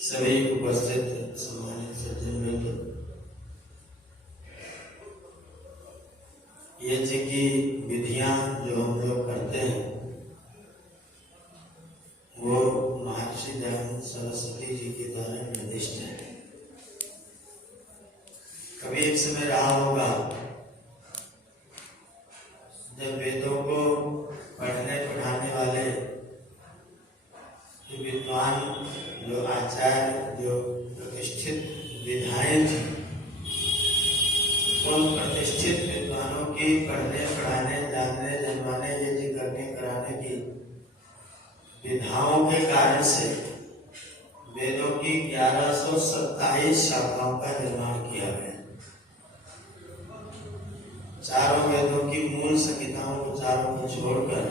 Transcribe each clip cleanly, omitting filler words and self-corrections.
सभी उपस्थित सम्मानित सज्जनवृंद, यज्ञ की विधियां जो हम लोग करते हैं वो महर्षि दयानंद सरस्वती जी के द्वारा निर्दिष्ट है। कभी एक समय रहा होगा जब वेदों को पढ़ने पढ़ाने वाले विद्वान, जो आचार्य, जो प्रतिष्ठित विधायक थे, उन प्रतिष्ठित विद्वानों की पढ़ने पढ़ाने जानने जनवाने यज्ञ करने कराने की विधाओं के कारण से वेदों की 1127 शाखाओं का निर्माण किया गया। चारों वेदों की मूल संहिताओं को चारों को छोड़कर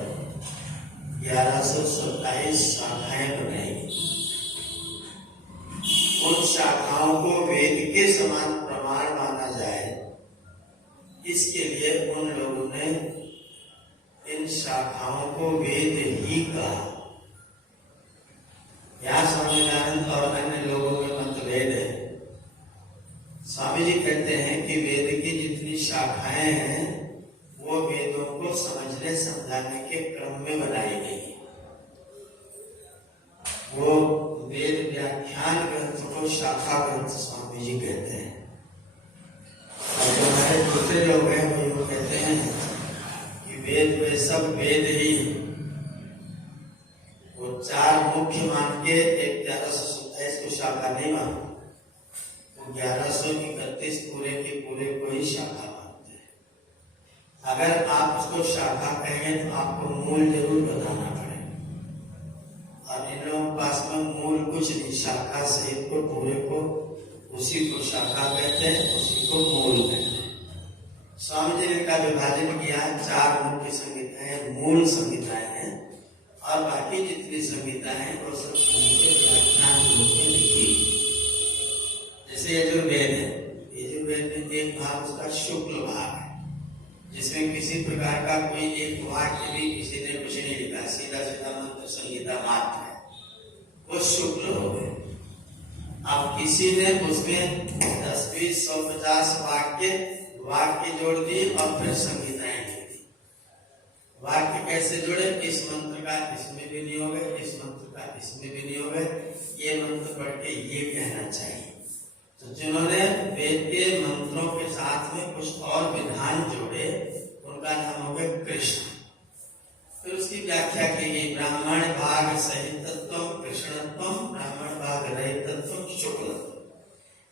1127 शाखाएं बनाई गई। उन शाखाओं को वेद के समान प्रमाण माना जाए, इसके लिए उन लोगों ने इन शाखाओं को वेद ही कहा। यहाँ स्वामी दयानंद और अन्य लोगों के मतभेद है। स्वामी जी कहते हैं कि वेद की जितनी शाखाएं हैं वो वेदों को समझने समझाने के क्रम में बनाई गई। वो वेद व्याख्यान ग्रंथ को शाखा ग्रंथ स्वामी जी कहते हैं। और जो हमारे दूसरे लोग हैं वो यूँ कहते हैं कि वेद वे सब वेद ही वो चार मुख्य मान के 1127 को शाखा नहीं मानते, वो 1131 पूरे के पूरे को ही शाखा मानते हैं। अगर आप उसको शाखा कहेंगे तो आपको मूल जरूर बताना पड़ेगा, और इन लोगों के पास में मूल कुछ नहीं, शाखा सहित को पूरे को उसी को शाखा कहते हैं, उसी को मूल कहते हैं। स्वामी जी ने का विभाजन किया, चार मुख्य संहिताएं मूल संहिताएं हैं, और बाकी जितनी संहिताएं हैं वो सब उनके व्याख्यान रूप में लिखी। जैसे यजुर्वेद है, यजुर्वेद में एक भाग उसका शुक्ल भाग है, जिसमें किसी प्रकार का कोई एक वाक्य भी किसी ने कुछ नहीं लिखा, सीधा सीधा मंत्र संहिता मात्र है, वो शुक्ल हो गए। अब किसी ने उसमें 10, 20, 100, 50 वाक्य जोड़ दिए और फिर संहिताएं जोड़ दी। वाक्य कैसे जुड़े? इस मंत्र का इसमें भी नहीं हो गए, इस मंत्र का इसमें भी नहीं हो गए, ये मंत्र पढ़ के ये कहना चाहिए। तो जिन्होंने वेद के मंत्रों के साथ में कुछ और विधान जोड़े, उनका नाम हो गया कृष्ण। फिर उसकी व्याख्या की गई, ब्राह्मण भाग सहितत्व कृष्णत्व, ब्राह्मण भाग रहितत्व शुक्लत्व।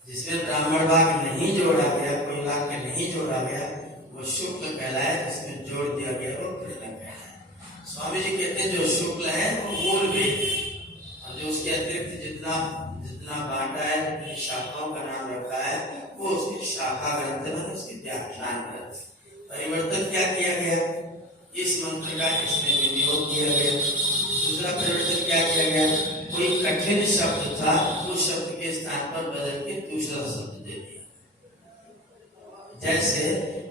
जिसमें ब्राह्मण भाग नहीं जोड़ा गया, कोई वाक्य नहीं जोड़ा गया, वो शुक्ल कहलाए, जिसमें जोड़ दिया गया वो कृष्ण कहलाए। स्वामी जी कहते हैं जो शुक्ल है वो मूल वेद, और जो उसके अतिरिक्त जितना बांटा है, जितनी शाखाओं का नाम रखा है, वो उसकी शाखा ग्रंथ में उसकी व्याख्यान ग्रंथ। परिवर्तन क्या किया गया? इस मंत्र का इसमें विनियोग किया गया। दूसरा परिवर्तन क्या किया गया? कोई कठिन शब्द था, उस शब्द के स्थान पर बदल के दूसरा शब्द दे दिया। जैसे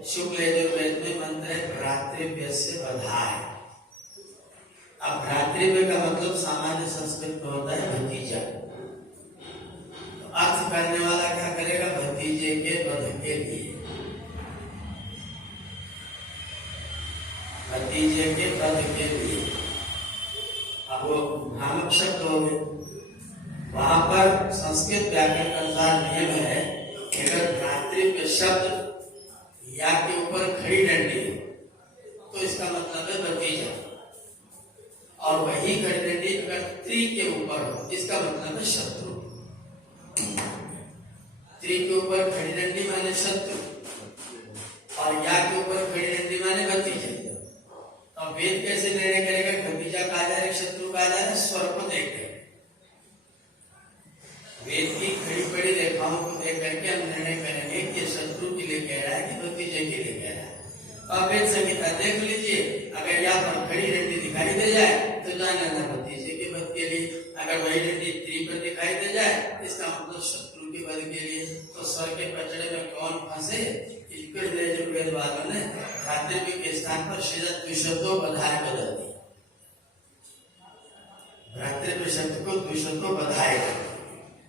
शुक्ल यजुर्वेद में मंत्र है भ्रातृव्यस्य बधाय। अब भ्रातृव्य का मतलब सामान्य संस्कृत में होता है भतीजा। तो अर्थ करने वाला क्या करेगा? भतीजे के वध के लिए, भतीजे के वध के लिए। अब वो भ्रामक शब्द हो गए। वहां पर संस्कृत व्याकरण का अनुसार नियम है अगर भ्रातृ शब्द या के ऊपर खड़ी डंडी तो इसका मतलब है भतीजा, और वही खड़ी डंडी अगर त्रि के ऊपर हो इसका मतलब है शत्रु। त्रि के ऊपर खड़ी डंडी माने शत्रु और या के ऊपर खड़ी डंडी माने भतीजा। तो वेद कैसे निर्णय करेगा भतीजा कहा जाए शत्रु कहा जाए? स्वर को देख कर, वेद की खड़ी पड़ी रेखाओं को देख करके हम निर्णय करेंगे कि शत्रु के लिए कह रहा है कि भतीजे के लिए कह रहा है। अब वेद संहिता देख लीजिए, अगर यहाँ पर खड़ी डंडी दिखाई दे जाए तो जान लेना भतीजे के वध के लिए, अगर वही डंडी त्रि पर दिखाई दे जाए इसका मतलब शत्रु के वध के लिए। तो स्वर के पचड़े में कौन फंसे? वेद वालों ने भ्रातृ के स्थान पर द्विशतो बधाए बदल दी। भ्रातृ शब्द को द्विशतो बधाए,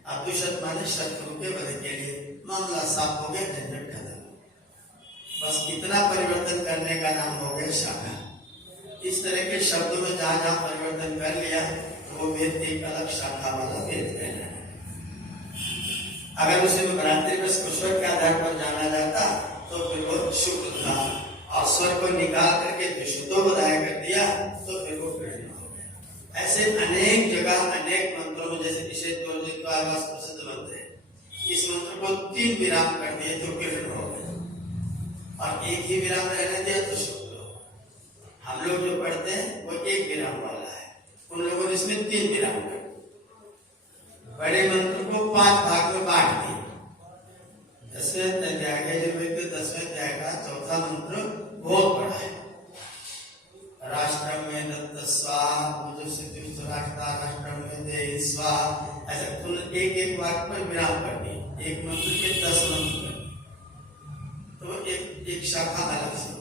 अब द्विशत माने शत्रु के वध के लिए। मामला साफ हो गया, झंझट खत्म। बस इतना परिवर्तन करने का नाम हो गया शाखा। इस तरह के शब्दों में जहां जहां परिवर्तन कर लिया वो वेद एक अलग शाखा वाला वेद कहना है। अगर उसे भ्रातृ को स्वर के आधार पर जाना जाता तो फिर वो शुक्र था, और स्वर को निकाल करके द्विशतो बधाया कर दिया तो फिर वो कृष्ण हो गया। ऐसे अनेक जगह अनेक मंत्रों में, जैसे प्रसिद्ध मंत्र है, इस मंत्र को 3 विराम कर दिए तो कृष्ण हो गए, और एक ही विराम रहने दिया तो शुक्र हो गया। हम लोग जो पढ़ते हैं वो 1 विराम वाला है, उन लोगों ने इसमें 3 विराम कर। बड़े मंत्र को 5 भाग में बांट दिए। 10वें अध्याय का यजुर्वेद के 10वें अध्याय का चौथा मंत्र बहुत बड़ा है। राष्ट्रम में दत्त स्वाहा, राष्ट्रम में दे स्वाहा। ऐसा एक एक वाक्य पर विराम कर दिए, एक मंत्र के 10 मंत्र तो एक शाखा अलग से।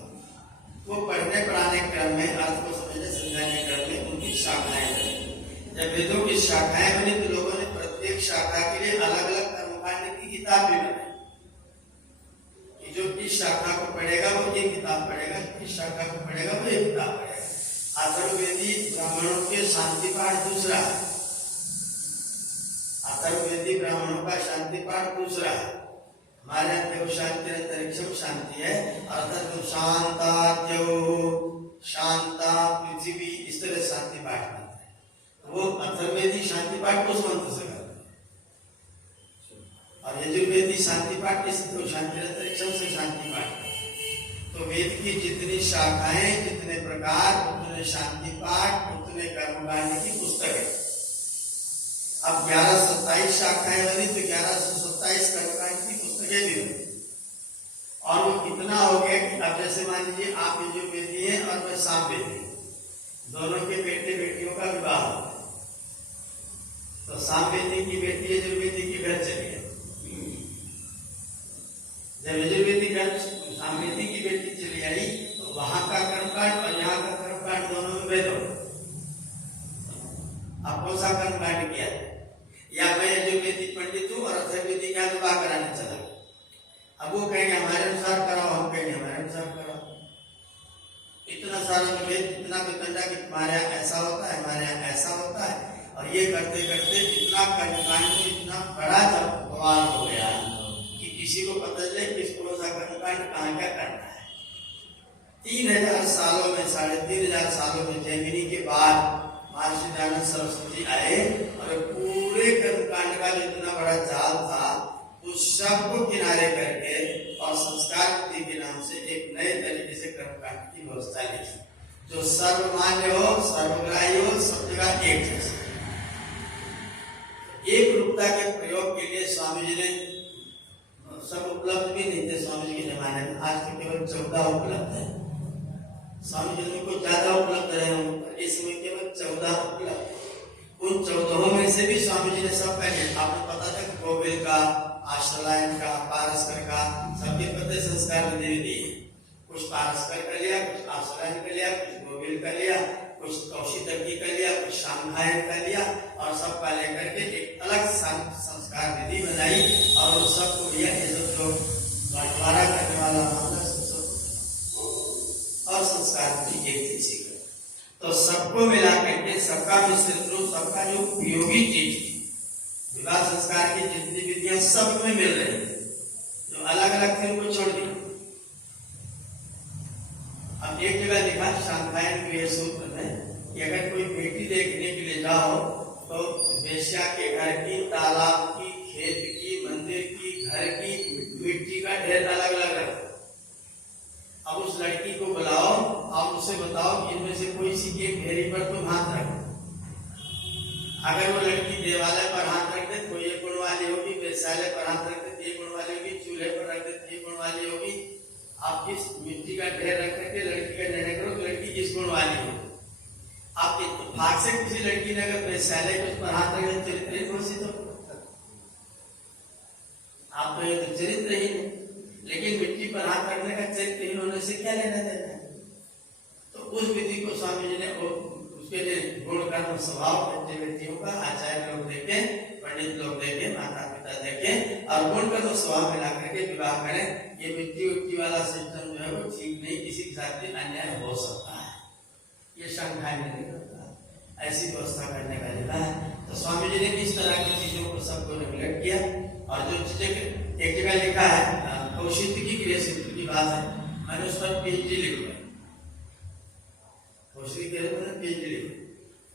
वो पढ़ने पढ़ाने क्रम में, अर्थ को समझने समझाने क्रम में उनकी शाखाएं बनी। जब वेदों की शाखाएं बनी तो लोगों ने प्रत्येक शाखा के लिए अलग अलग कर्मकांड की किताब भी बनाई। जो इस शाखा को पढ़ेगा वो एक किताब पढ़ेगा, इस शाखा को पढ़ेगा वो एक किताब पढ़ेगा। अथर्ववेदी ब्राह्मणों के शांति पाठ दूसरा है, अथर्ववेदी ब्राह्मणों का शांति पाठ दूसरा है। हमारे यहाँ देव शांति अंतरिक्षम शांति है, अर्थात शांताद्यो शांता पृथ्वी, इस तरह शांति पाठ बनता है। वो अथर्ववेदी शांति पाठ उस मंत्र से करते हैं, और यजुर्वेदी शांति पाठ इस शांति अंतरिक्षम से शांति पाठ। तो वेद की जितनी शाखाएं, जितने प्रकार, उतने शांति पाठ, उतने कर्मकांड की पुस्तक है। अब 1127 शाखाएं बनी तो 1127 कर्मकांड की पुस्तकें भी बनी, और वो कितना हो गया कि अब जैसे मान लीजिए आप यजुर्वेदी हैं और मैं सामवेदी, दोनों के बेटे बेटियों का विवाह होता है, तो सामवेदी की बेटी यजुर्वेदी के घर चली गई। जब यजुर्वेदी घर सामवेदी की बेटी चली आई तो वहां का कर्मकांड और यहाँ का कर्मकांड दोनों में भेद हो। अब कौन सा कर्मकांड किया है? या मैं यजुर्वेदी पंडित हूँ और अथर्ववेदी का विवाह कराने चला, अब वो कहेंगे हमारे अनुसार कराओ, हम कहेंगे हमारे अनुसार कराओ। इतना सारा वेद, इतना वितंडा कि तुम्हारे यहाँ ऐसा होता है, हमारे यहाँ ऐसा होता है, और ये करते करते इतना कर्मकांड में इतना बड़ा जब बवाल हो गया कि किसी को पता चले किस कौन सा कर्मकांड कहाँ क्या करना है। 3000 सालों में, 3500 सालों में जैमिनी के बाद महर्षि दयानंद सरस्वती आए और पूरे कर्मकांड का जितना बड़ा जाल था उस सब को किनारे करके और संस्कार विधि के नाम से एक नए तरीके से कर्मकांड की व्यवस्था लिखी, जो सर्वमान्य हो, सर्वग्राही हो, सब जगह एक जैसे। एक रूपता के प्रयोग के लिए स्वामी जी ने, सब उपलब्ध भी नहीं थे स्वामी जी के जमाने में, आज तो केवल 14 उपलब्ध है। स्वामी जी ने कुछ ज्यादा उपलब्ध रहे, इस समय केवल 14 उपलब्ध। उन 14 में से भी स्वामी जी ने सब पहले, आपको पता था कि गोविल का, आश्रलायन का, पारस्कर का, सबके पते संस्कार विधि दिए। कुछ पारस्कर का लिया, कुछ आश्रलायन का लिया, कुछ गोविल का लिया, कुछ कौशितकी का लिया, कुछ शांघायन का लिया, और सबका लेकर के एक अलग संस्कार विधि बनाई और उन सबको लिया। ये जो बंटवारा करने वाला मामला और संस्कार विधि एक जैसी कर, तो सबको मिला करके सबका मिश्रित रूप, सबका जो उपयोगी चीज, विवाह संस्कार की जितनी विधियां सब में मिल रही है, अलग अलग थे उनको छोड़ दिया। अब एक जगह लिखा शांखायन क्रिया सूत्र में कि अगर कोई बेटी देखने के लिए जाओ तो वेश्या के घर की, तालाब की, खेत की, मंदिर की, घर की मिट्टी का ढेर अलग अलग रखो। अब उस लड़की को बुलाओ, आप उसे बताओ कि इनमें से कोई सी एक ढेरी पर तुम हाथ रखो। अगर वो लड़की देवालय पर हाथ रख दे तो ये गुण वाली होगी, वेश्यालय पर हाथ रख दे तो ये गुण वाली होगी, चूल्हे पर रख दे तो ये गुण वाली होगी। आप इस मिट्टी का ढेर रख करके लड़की का निर्णय करो तो लड़की किस गुण वाली होगी। आप इत्तेफाक से किसी लड़की ने अगर वेश्यालय को पर हाथ रख दे चरित्र घोषित हो, आप तो ये तो चरित्र ही नहीं। लेकिन मिट्टी पर हाथ रखने का चरित्रहीन होने से क्या लेना देना है। तो उस विधि को स्वामी जी ने उसके लिए गुण कर्म स्वभाव व्यक्तियों का आचार्य लोग देखे, पंडित लोग देखे, माता पिता देखे और गुण कर्म स्वभाव मिला करके विवाह करें। ये मिट्टी उट्टी वाला सिस्टम जो है वो ठीक नहीं, किसी के साथ भी अन्याय हो सकता है, ये शंका नहीं करता, ऐसी व्यवस्था करने का लिखा है। तो स्वामी जी ने इस तरह की चीजों को सबको निगलेक्ट किया। और जो चीजें एक जगह लिखा है कौशिकी क्रिया सूत्र की बात है, मैंने उस पर पीएचडी लिखा, कौशिकी पीएचडी लिखा।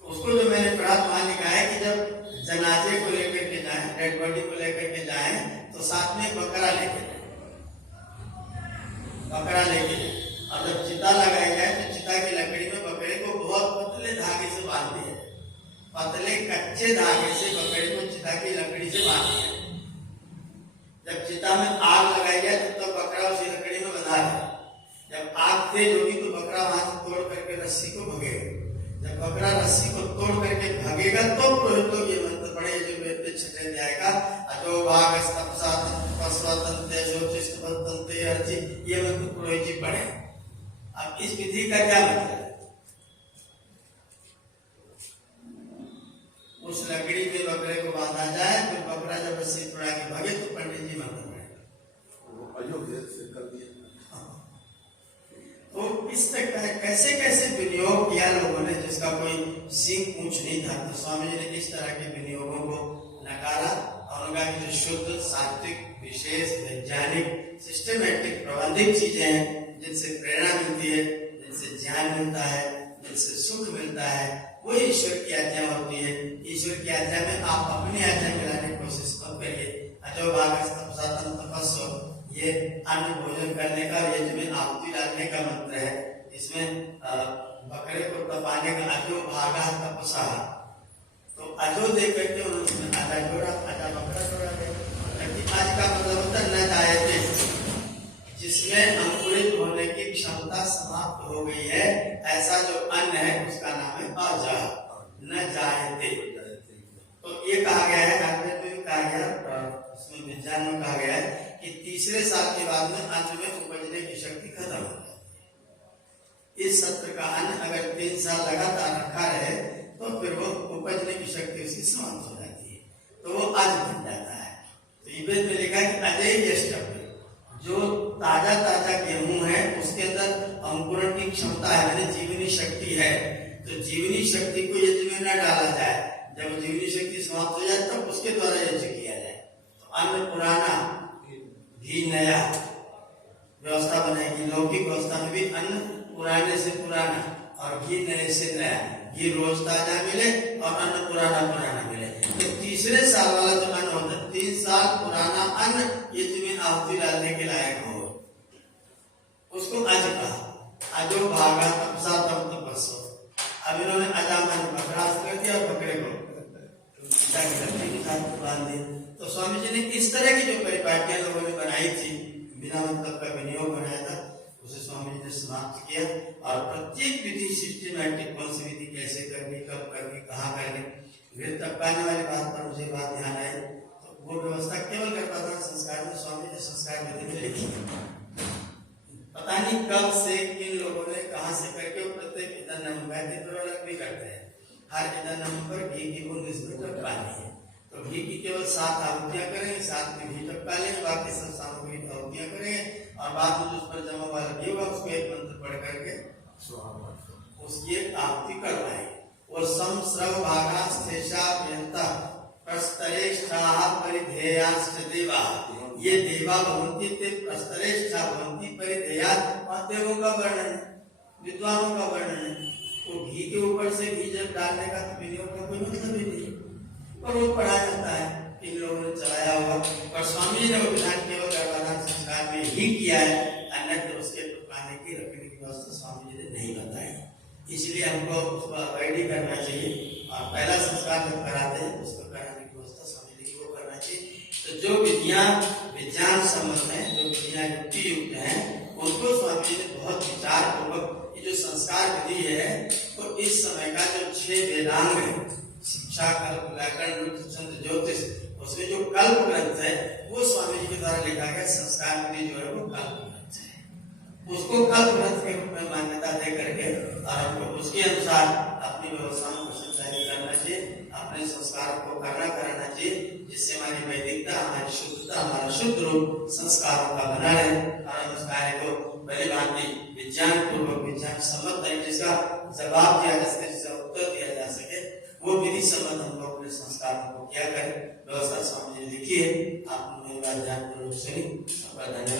उसको जो मैंने पढ़ा वहां लिखा है कि जब जनाजे को लेकर के जाए, डेड बॉडी को लेकर के जाए तो साथ में बकरा लेके जाए, बकरा लेके जाए। और जब चिता लगाई जाए तो चिता की लकड़ी में बकरे को बहुत पतले धागे से बांध दिया, पतले कच्चे धागे से बकरे को चिता की लकड़ी से बांध दिया। जब चिता में आग लगाई जाए तो बकरा उसी लकड़ी में बंधा है। जब आग तेज होगी तो बकरा वहां से तोड़ करके रस्सी को भगेगा। जब बकरा रस्सी को तोड़ करके भगेगा तो पुरोहित लोग ये मंत्र पढ़े जो वेद छठे जाएगा, अजो भाग स्तपसा पस्वतंते ज्योतिष्वतंते अर्चि, ये मंत्र पुरोहित जी पढ़े। अब इस विधि का क्या मतलब है? उस लकड़ी में बकरे को बांधा जाए तो बकरा जब रस्सी तोड़ा के भागे तो पंडित जी मंत्र तो इस तरह कैसे कैसे विनियोग किया लोगों ने जिसका कोई सींग पूछ नहीं था। तो स्वामी जी ने इस तरह के विनियोगों को नकारा और उनका जो शुद्ध सात्विक विशेष वैज्ञानिक सिस्टमेटिक प्रबंधित चीजें हैं जिनसे प्रेरणा मिलती है, जिनसे ज्ञान मिलता है, जिनसे सुख मिलता है, वो ईश्वर की आज्ञा होती है। ईश्वर की आज्ञा में आप अपनी आज्ञा मिलाने की कोशिश मत करिए। अजो भागस्तपसातन तपस्व, ये अन्न भोजन करने का, ये जिसमें आहुति डालने का मंत्र है। इसमें बकरे को तपाने का अजो भागा तपसा, तो अजो दे करके उन्होंने आधा जोड़ा, आधा बकरा जोड़ा गया। आज का मतलब होता है न जायते, जिसमें अंकुरित होने की क्षमता समाप्त हो गई है, ऐसा जो अन्न है उसका नाम है अजा, न जायते। तो ये कहा गया है, आयुर्वेद में कहा गया, उसमें विज्ञान में कहा गया है कि तीसरे साल के बाद में अन्न में उपजने की शक्ति खत्म हो जाती है। इस सत्र का अन्न अगर 3 साल लगातार रखा रहे तो फिर वो उपजने की शक्ति उसकी समाप्त हो जाती है, तो वो अज बन जाता है। तो वेद में लिखा है कि अजय यष्टव्य, जो ताजा ताजा गेहूं है उसके अंदर अंकुरण की क्षमता है, यानी जीवनी शक्ति है। तो जीवनी शक्ति को यज्ञ में न डाला जाए, जब जीवनी शक्ति समाप्त हो जाए तब उसके द्वारा यज्ञ किया जाए। तो अन्न पुराना घी नया व्यवस्था बनेगी। लौकिक व्यवस्था में भी अन्न पुराने से पुराना और घी नए से नया, घी रोज ताजा मिले और अन्न पुराना पुराना मिले। तो तीसरे साल वाला जो अन्न होता है, 3 साल पुराना अन्न ये तुम्हें आहुति डालने के लायक हो, उसको अज कहा। अजो भागा तपसा तम तपस्व। अब इन्होंने अजा मन बकरास कर दिया और बकरे को बांध दिया। तो स्वामी जी ने इस तरह की जो परिपाटियां लोगों ने बनाई थी, बिना मतलब का विनियोग बनाया था, उसे स्वामी जी ने समाप्त किया। और प्रत्येक विधि सिस्टमैटिक, कौन सी विधि कैसे करनी, कब करनी, कहाँ करनी, फिर टपकाने वाली बात पर मुझे बात ध्यान आई। तो वो व्यवस्था केवल करता था संस्कार में, स्वामी जी संस्कार विधि में लिखी। पता नहीं कब से किन लोगों ने कहां से करके प्रत्येक ईंधन नमूना के प्रयोग भी करते हैं। हर ईंधन नमूना पर घी की बूंद इसमें टपकानी है। तो घी की केवल 7 आहुतियां करेंगे, 7 में घी टपका लेंगे, बाकी सब सामग्री आहुतियां करेंगे और बाद में उस पर जमा वाला घी होगा उसको एक मंत्र पढ़ करके उसकी आहुति करवाएंगे। और समस्रव भागास्तेषा व्यंता प्रस्तरेष्ठाः परिधेयाश्च देवा, ये देवा भवन्ति ते प्रस्तरेष्ठा भवन्ति परिधेया, और देवों का वर्णन है, विद्वानों का वर्णन है। तो घी के ऊपर से घी जब डालने का तो विनियोग का कोई मतलब ही नहीं, और वो पढ़ा जाता है, इन लोगों ने चलाया हुआ। और स्वामी जी ने विधान केवल गर्भाधान संस्कार में ही किया है, अन्यथा उसके टुकाने की रखने की व्यवस्था स्वामी जी ने नहीं बताई। इसलिए हमको उसको अवॉइड ही करना चाहिए, और पहला संस्कार जब कराते हैं उसको कराने की व्यवस्था स्वामी जी को करना चाहिए। तो जो विधियां विज्ञान संबंध है, जो विधियां युक्ति युक्त है, उनको स्वामी जी ने बहुत विचार पूर्वक, ये जो संस्कार विधि है तो इस समय का जो 6 वेदांग है, शिक्षा, कल्प, व्याकरण, ऋतु, छंद, ज्योतिष, उसमें जो कल्प ग्रंथ है वो स्वामी जी के द्वारा लिखा गया संस्कार विधि जो है वो कल्प ग्रंथ है। उसको कल्प ग्रंथ के रूप में मान्यता दे करके और हमको उसके अनुसार अपनी व्यवस्थाओं को संचालित करना चाहिए, अपने संस्कारों को कराना चाहिए, जिससे हमारी वैदिकता, हमारी शुद्धता, हमारा शुद्ध रूप संस्कारों का बना रहे, और उस कार्य को भली भांति विज्ञान पूर्वक, विज्ञान सम्मत तरीके से जवाब दिया जा सके, जिसका उत्तर दिया जा सके, वो विधि संबंध हम लोग अपने संस्कारों को किया करें। व्यवस्था स्वामी जी लिखी है, आप मेरी बात ध्यान पूर्वक सुनी, सबका धन्यवाद।